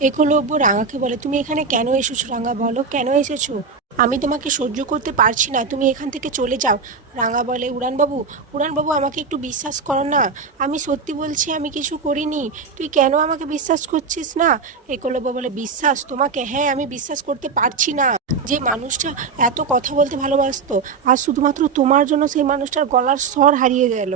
একলব্য রাঙাকে বলে। তুমি এখানে কেন এসেছ রাঙা বলো? কেন এসেছ? আমি তোমাকে সহ্য করতে পারছি না। তুমি এখান থেকে চলে যাও। রাঙা বলে, উড়ানবাবু উড়ানবাবু, আমাকে একটু বিশ্বাস করো না। আমি সত্যি বলছি, আমি কিছু করিনি। তুই কেন আমাকে বিশ্বাস করছিস না? একলব্য বলে, বিশ্বাস? তোমাকে? হ্যাঁ আমি বিশ্বাস করতে পারছি না। যে মানুষটা এত কথা বলতে ভালোবাসতো, আর শুধুমাত্র তোমার জন্য সেই মানুষটার গলার স্বর হারিয়ে গেল।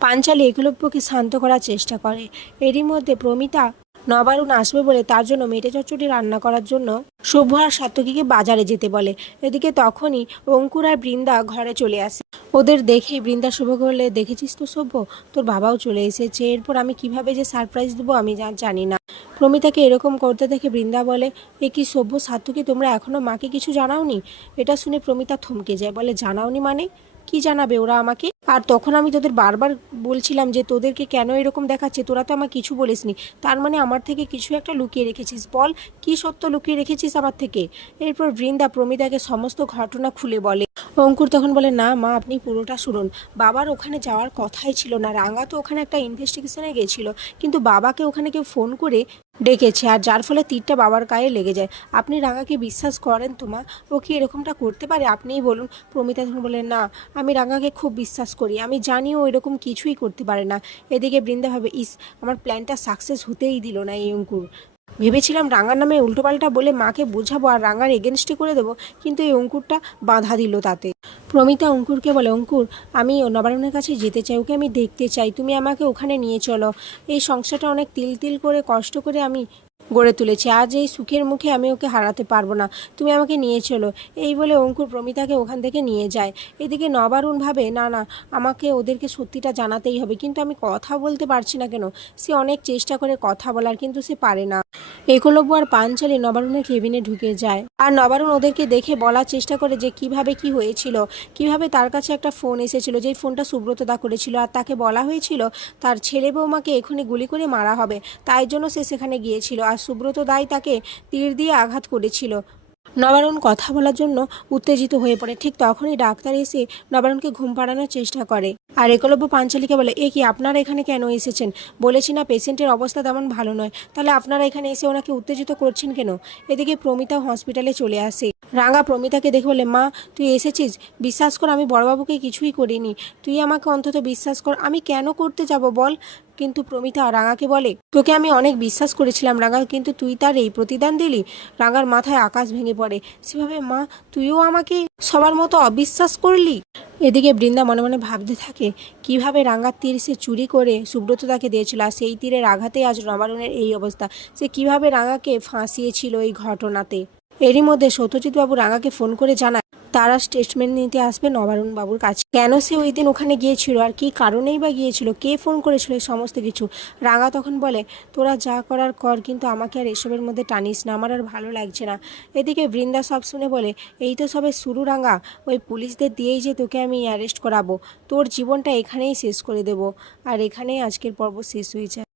পাঞ্চালী একলব্যকে শান্ত করার চেষ্টা করে। এরই মধ্যে প্রমিতা নবারুণ আসবে বলে তার জন্য মেটে চচ্চড়ি রান্না করার জন্য সভ্য আর সাত্তকীকে বাজারে যেতে বলে। এদিকে তখনই অঙ্কুর আর বৃন্দা ঘরে চলে আসে। ওদের দেখে বৃন্দা শুভ বলে দেখেছিস তো সভ্য, তোর বাবাও চলে এসেছে, এরপর আমি কীভাবে যে সারপ্রাইজ দেবো আমি জানি না। প্রমিতাকে এরকম করতে দেখে বৃন্দা বলে, এ কি সভ্য সাত্তকী তোমরা এখনও মাকে কিছু জানাওনি? এটা শুনে প্রমিতা থমকে যায়, বলে, জানাওনি মানে? কি জানাবে ওরা আমাকে? আর তখন আমি তোদের বারবার বলছিলাম যে তোদেরকে কেন এরকম দেখাচ্ছে? তোরা তো আমার কিছু বলিসনি। তার মানে আমার থেকে কিছু একটা লুকিয়ে রেখেছিস। বল, কি সত্য লুকিয়ে রেখেছিস আমার থেকে? এরপর বৃন্দা প্রমিতাকে সমস্ত ঘটনা খুলে বলে। অঙ্কুর তখন বলে, না মা, আপনি পুরোটা শুনুন। বাবার ওখানে যাওয়ার কথাই ছিল না। রাঙা তো ওখানে একটা ইনভেস্টিগেশনে গেছিল। কিন্তু বাবাকে ওখানে কেউ ফোন করে ডেকেছে, আর যার ফলে তীরটা বাবার গায়ে লেগে যায়। আপনি রাঙাকে বিশ্বাস করেন তোমা? ও কি এরকমটা করতে পারে? আপনিই বলুন। প্রমিতা তখন বলেন না, আমি রাঙাকে খুব বিশ্বাস করি। আমি জানি ও এরকম কিছুই করতে পারে না। এদিকে বৃন্দা ভাবে, ইস, আমার প্ল্যানটা সাকসেস হতেই দিল না এই অঙ্কুর। ভেবেছিলাম রাঙার নামে উল্টোপাল্টা বলে মাকে বোঝাবো আর রাঙার এগেনস্টে করে দেবো, কিন্তু এই অঙ্কুরটা বাঁধা দিল তাতে। প্রমিতা অঙ্কুরকে বলে, অঙ্কুর, আমি নবারণের কাছে যেতে চাই, ওকে আমি দেখতে চাই, তুমি আমাকে ওখানে নিয়ে চলো। এই সংসারটা অনেক তিল তিল করে, কষ্ট করে আমি গড়ে তুলেছি। আজ এই সুখের মুখে আমি ওকে হারাতে পারব না। তুমি আমাকে নিয়ে চলো। এই বলে অঙ্কুর প্রমিতাকে ওখান থেকে নিয়ে যায়। এদিকে নবারুণ ভাবে, না না, আমাকে ওদেরকে সত্যিটা জানাতেই হবে। কিন্তু আমি কথা বলতে পারছি না কেন? সে অনেক চেষ্টা করে কথা বলার, কিন্তু সে পারে না। একলব্য আর পাঞ্চালি নবারুণের কেবিনে ঢুকে যায়। আর নবারুণ ওদেরকে দেখে বলার চেষ্টা করে যে কীভাবে কি হয়েছিল, কীভাবে তার কাছে একটা ফোন এসেছিল, যেই ফোনটা সুব্রতদা করেছিল। আর তাকে বলা হয়েছিল, তার ছেলে বৌমাকে এখনই গুলি করে মারা হবে। তাই জন্য সে সেখানে গিয়েছিল। আর সুব্রত দায় তাকে তীর দিয়ে আঘাত করেছিল। নবারণ কথা বলার জন্য উত্তেজিত হয়ে পড়ে। ঠিক তখনই ডাক্তার এসে নবারণকে ঘুম পাড়ানোর চেষ্টা করে। আর একলব্য পাঞ্চালীকে বলে, এ কি, আপনারা এখানে কেন এসেছেন? বলেছি না, পেশেন্টের অবস্থা তেমন ভালো নয়। তাহলে আপনারা এখানে এসে ওনাকে উত্তেজিত করছেন কেন? এদিকে প্রমিতা হসপিটালে চলে আসে। রাঙা প্রমিতাকে দেখে বলে মা, তুই এসেছিস? বিশ্বাস কর, আমি বড়বাবুকে কিছুই করিনি। তুই আমাকে অন্তত বিশ্বাস কর, আমি কেন করতে যাব বল? কিন্তু প্রমিতা রাঙাকে বলে, তোকে আমি অনেক বিশ্বাস করেছিলাম রাঙা, কিন্তু তুই তার এই প্রতিদান দিলি। রাঙার মাথায় আকাশ ভেঙে পড়ে। সেভাবে, মা, তুইও আমাকে সবার মতো অবিশ্বাস করলি? এদিকে বৃন্দা মনে মনে ভাবতে থাকে, কীভাবে রাঙার তীর সে চুরি করে সুব্রত তাকে দিয়েছিল, আর সেই তীরের আঘাতে আজ নবারণের এই অবস্থা। সে কীভাবে রাঙাকে ফাঁসিয়েছিল এই ঘটনাতে? এরই মধ্যে সত্যজিৎ বাবু রাঙাকে ফোন করে জানায়, তারা স্টেটমেন্ট নিতে আসবে নবারুণ বাবুর কাছে। কেন সে ওই দিন ওখানে গিয়েছিল আর কি কারণেই বা গিয়েছিল? কে ফোন করেছিল এই সমস্ত কিছু? রাঙা তখন বলে, তোরা যা করার কর, কিন্তু আমাকে আর এসবের মধ্যে টানিস না। আমার আর ভালো লাগছে না। এদিকে বৃন্দা সব শুনে বলে, এই তো সবে শুরু রাঙা। ওই পুলিশদের দিয়েই যে তোকে আমি অ্যারেস্ট করাবো। তোর জীবনটা এখানেই শেষ করে দেব। আর এখানেই আজকের পর্ব শেষ হয়ে যায়।